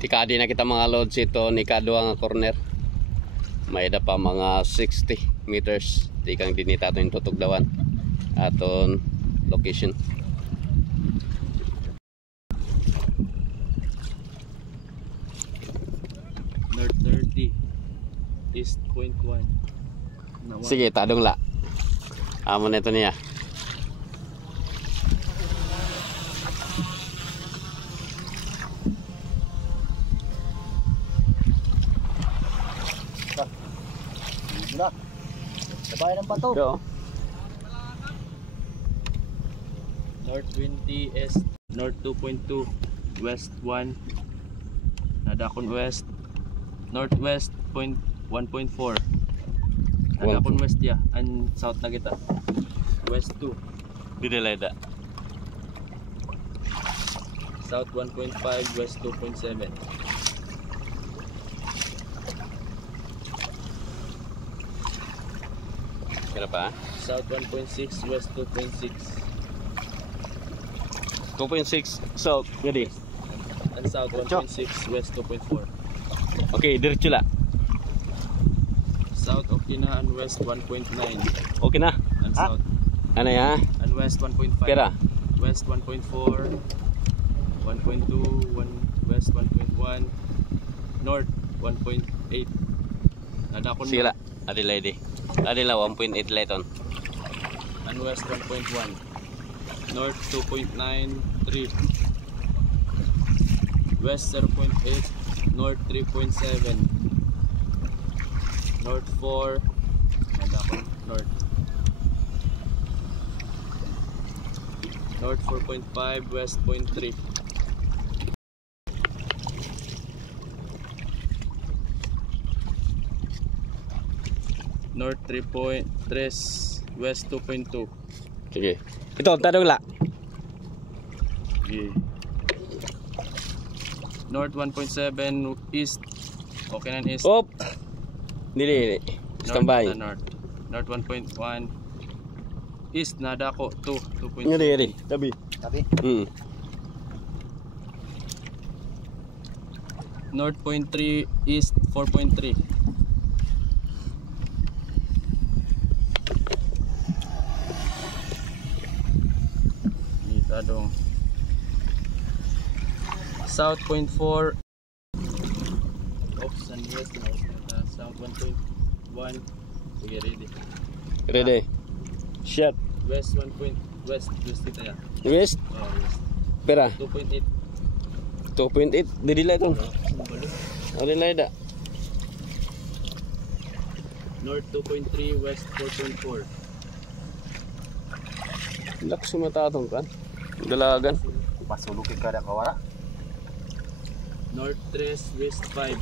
Tikadi na kita mga loads ito ni kadua nga corner. May da pa mga 60 meters. Tikang dinita ito yung tutugdawan. Aton location. North 30 East 0.1. Sige, tadong la. Amo na ito niya. Sabay ng pato. Go. North 20 East, North 2.2, West 1, Nadakon West, Northwest 1.4, Nadakon West ya, and South na kita, West 2, Dideleda. South 1.5, West 2.7. Kira pa? South 1.6, West 2.6, 2.6. So, ready. and South 1.6, West 2.4. Okay, diretso la. South Okina and West 1.9, Okay na. and South Ano ya? and West 1.5. Pera. West 1.4, 1.2, 1 West 1.1, North 1.8. Nadakon Sige la. Adelaide. Adela 1.8 lighton. and West 1.1. North 2.93. West 0.8. North 3.7. North 4. Nadakon North. North 4.5. West 0.3. North 3.3, West 2.2. Sige. Ito, tadong la. Yeah. North 1.7, East. Okay na East. Op. Dili. Standby. North 1.1. East, Nadako 2. 2.2. Ngeri. Tabi. Tabi. North 0.3, East 4.3. Dong. South 0.4. Oops, and west na. South 1.1. Sige, ready. Ready. Shot. West 1. West kita ya. West. Oh, west. Pera. 2.8. 2.8. Dili lighton. Adelaide. North 2.3, West 4.4. Lak sumatatong kan. Dalagan. Masulukin ka na kawara. North 3, West 5.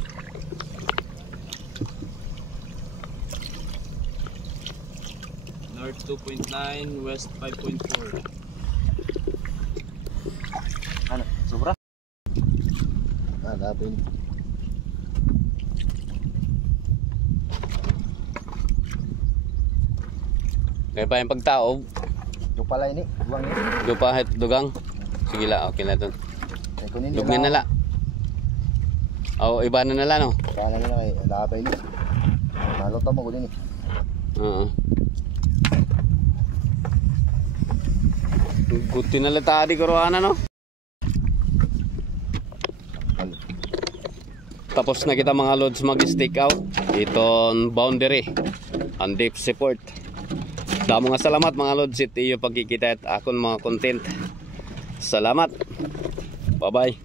North 2.9, West 5.4. Ano? Sobra? Dapat ini. Kaya pa yung pagtaob. Ito pala ini. Buwang ini. Dupahit dugang. Sige la, okay na to. Dugnan na la. Oh, iba na la no. Kaya na kay labay ini. Nalota mo ko din eh. Oo. Guti na la tadi korwana no. Tapos na kita mga loads mag-stick out. Itong boundary. Ang deep support. Damo nga salamat mga lods it iyo pagkikita at akon mga content. Salamat. Bye bye.